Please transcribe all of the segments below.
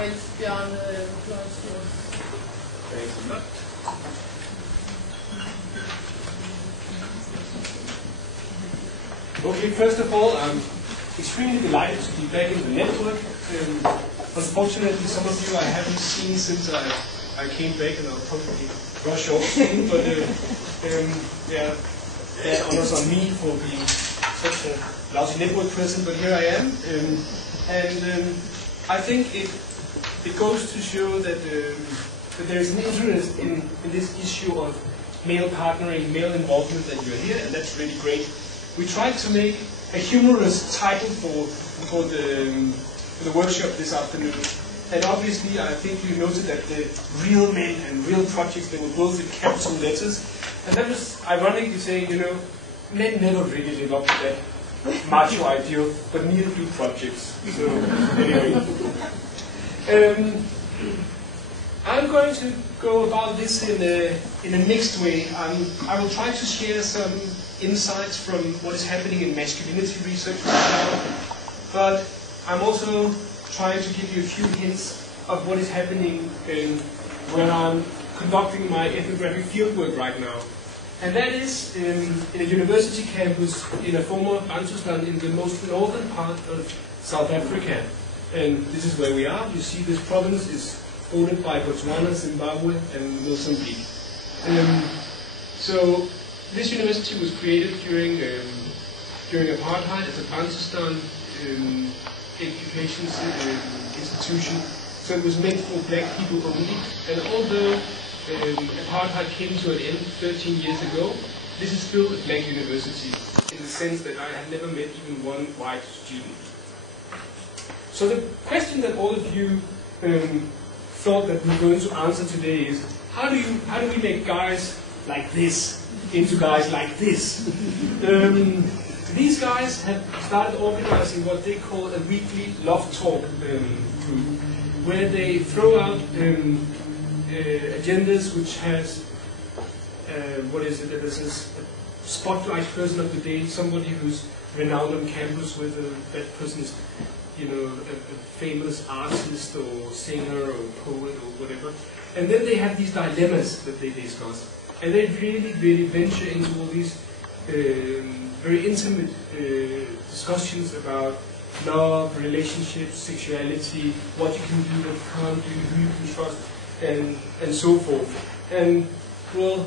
Niels Bjarne Fløjsgaard. Thanks a lot. Okay, first of all, I'm extremely delighted to be back in the network. Unfortunately, some of you I haven't seen since I came back, and I'll probably rush off soon, but yeah, that honors on me for being such a lousy network person, but here I am. I think it goes to show that there is an interest in this issue of male partnering, male involvement, that you're here, and that's really great. We tried to make a humorous title for the workshop this afternoon, and obviously I think you noted that the real men and real projects, they were both in capital letters, and that was ironic to say, you know, men never really live up to that macho ideal, but neither do projects. So anyway, I'm going to go about this in a mixed way. I will try to share some insights from what is happening in masculinity research right now, but I'm also trying to give you a few hints of what is happening when I'm conducting my ethnographic fieldwork right now. And that is in a university campus in a former Bantustan in the most northern part of South Africa. And this is where we are. You see, this province is bordered by Botswana, Zimbabwe, and Mozambique. So this university was created during apartheid as a Bantustan education institution. So it was meant for black people only. And although apartheid came to an end 13 years ago, this is still a black university in the sense that I have never met even one white student. So the question that all of you thought that we were going to answer today is, how do we make guys like this into guys like this? These guys have started organizing what they call a weekly love talk group, where they throw out agendas which has, there's a spotlight person of the day, somebody who's renowned on campus, whether that person's, you know, a famous artist or singer or poet or whatever. And then they have these dilemmas that they discuss. And they really, really venture into all these very intimate discussions about love, relationships, sexuality, what you can do, what you can't do, who you can trust, and so forth. And, well,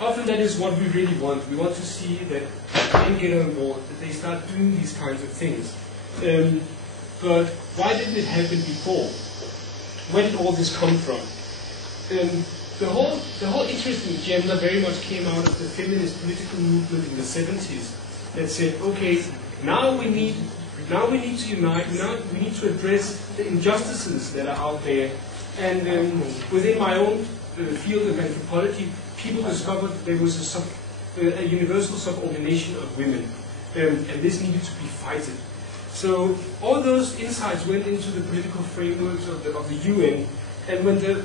often that is what we really want. We want to see that men get on board, that they start doing these kinds of things. But why didn't it happen before? Where did all this come from? The whole interest in gender very much came out of the feminist political movement in the 70s that said, okay, now we need to unite, now we need to address the injustices that are out there. And within my own field of anthropology, people discovered there was a universal subordination of women, and this needed to be fighted. So all those insights went into the political frameworks of the UN, and when the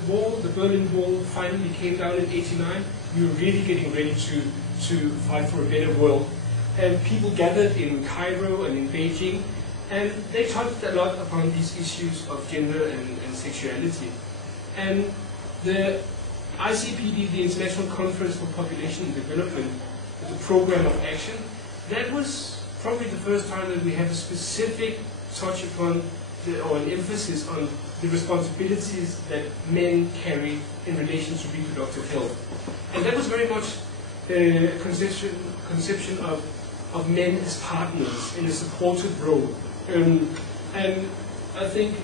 Berlin Wall finally came down in '89, we were really getting ready to fight for a better world. And people gathered in Cairo and in Beijing, and they touched a lot upon these issues of gender and sexuality. And the ICPD, the International Conference for Population and Development, the program of action, that was probably the first time that we had a specific touch upon or an emphasis on the responsibilities that men carry in relation to reproductive health. And that was very much a conception of men as partners in a supportive role. And I think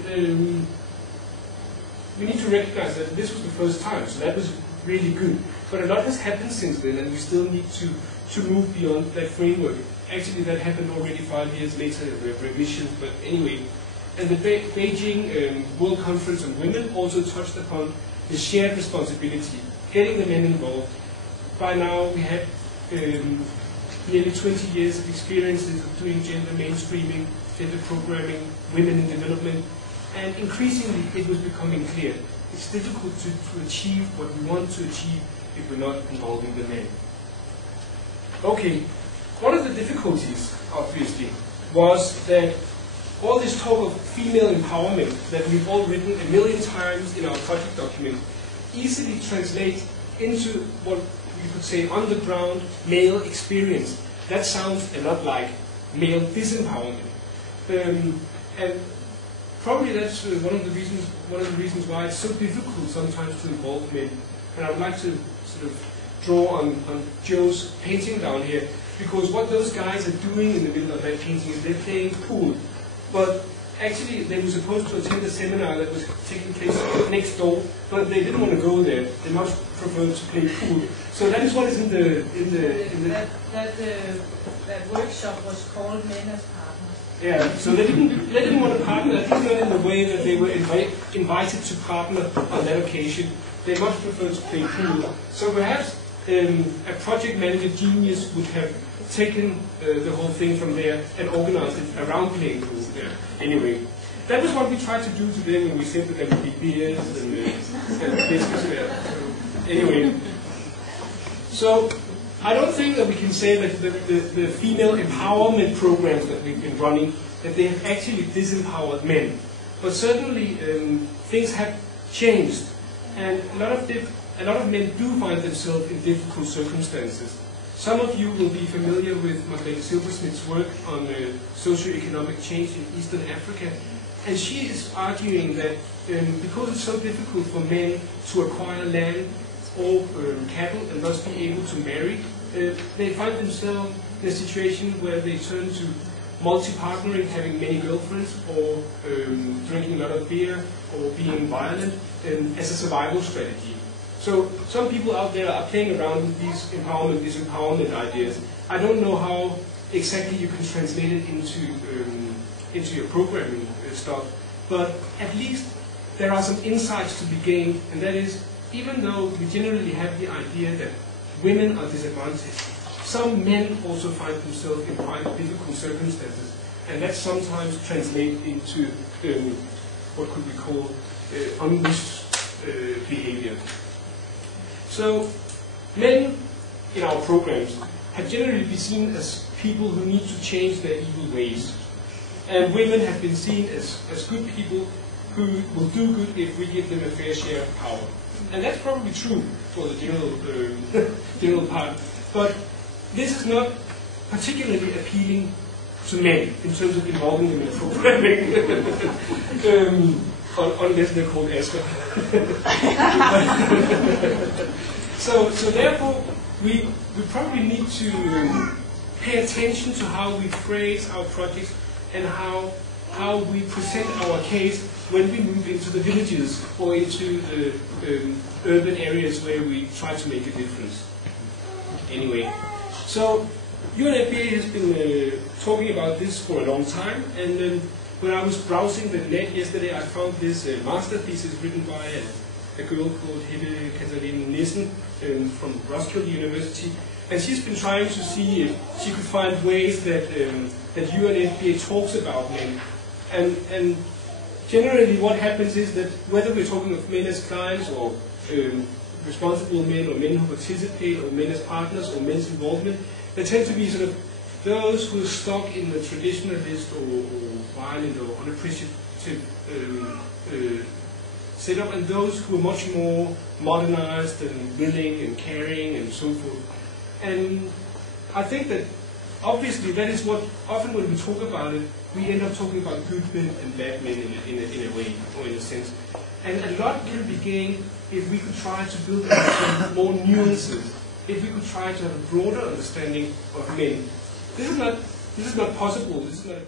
we need to recognize that this was the first time, so that was really good. But a lot has happened since then, and we still need to move beyond that framework. Actually, that happened already 5 years later, we have revisions, but anyway. And the Beijing World Conference on Women also touched upon the shared responsibility, getting the men involved. By now, we have nearly 20 years of experiences of doing gender mainstreaming, gender programming, women in development, and increasingly it was becoming clear. It's difficult to achieve what we want to achieve if we're not involving the men. Okay, one of the difficulties, obviously, was that all this talk of female empowerment that we've all written a million times in our project document easily translates into what you could say on-the-ground male experience. That sounds a lot like male disempowerment. And probably that's one of the reasons why it's so difficult sometimes to involve men. And I would like to sort of draw on Joe's painting down here, because what those guys are doing in the middle of that painting is they're playing pool. But actually they were supposed to attend a seminar that was taking place next door, but they didn't want to go there. They much preferred to play pool. So that is what is in the that workshop was called Men as Partners. Yeah, so they didn't want to partner, at least not in the way that they were invited to partner on that occasion. They much preferred to play pool. So perhaps a project manager genius would have taken the whole thing from there and organized it around playing pool. Yeah. Anyway, that was what we tried to do today when we said that there would be beers and biscuits there. So, anyway, so I don't think that we can say that the female empowerment programs that we've been running, that they have actually disempowered men. But certainly things have changed, and a lot of men do find themselves in difficult circumstances. Some of you will be familiar with Margrethe Silversmith's work on socio-economic change in Eastern Africa, and she is arguing that because it's so difficult for men to acquire land or cattle and thus be able to marry, they find themselves in a situation where they turn to multi-partnering, having many girlfriends, or drinking a lot of beer, or being violent as a survival strategy. So some people out there are playing around with these disempowerment ideas. I don't know how exactly you can translate it into your programming stuff, but at least there are some insights to be gained, and that is, even though we generally have the idea that women are disadvantaged, some men also find themselves in quite difficult circumstances, and that sometimes translates into what could we call unwished behavior. So men in our programs have generally been seen as people who need to change their evil ways, and women have been seen as good people who will do good if we give them a fair share of power. And that's probably true for the general part, but this is not particularly appealing to men in terms of involving them in programming, unless they're called Asger. So therefore, we probably need to pay attention to how we phrase our projects and how we present our case when we move into the villages or into the urban areas where we try to make a difference. Anyway, so UNFPA has been talking about this for a long time, and when I was browsing the net yesterday, I found this master thesis written by a girl called Helle Katarina Nissen from Roskilde University, and she's been trying to see if she could find ways that UNFPA talks about men. And generally what happens is that whether we're talking of men as clients or responsible men or men who participate or men as partners or men's involvement, they tend to be sort of those who are stuck in the traditionalist or violent or unappreciative setup, and those who are much more modernized and willing and caring and so forth. And I think that obviously that is what often when we talk about it, we end up talking about good men and bad men in a way, or in a sense. And a lot can be gained if we could try to build some more nuances, if we could try to have a broader understanding of men. This is not possible. This is not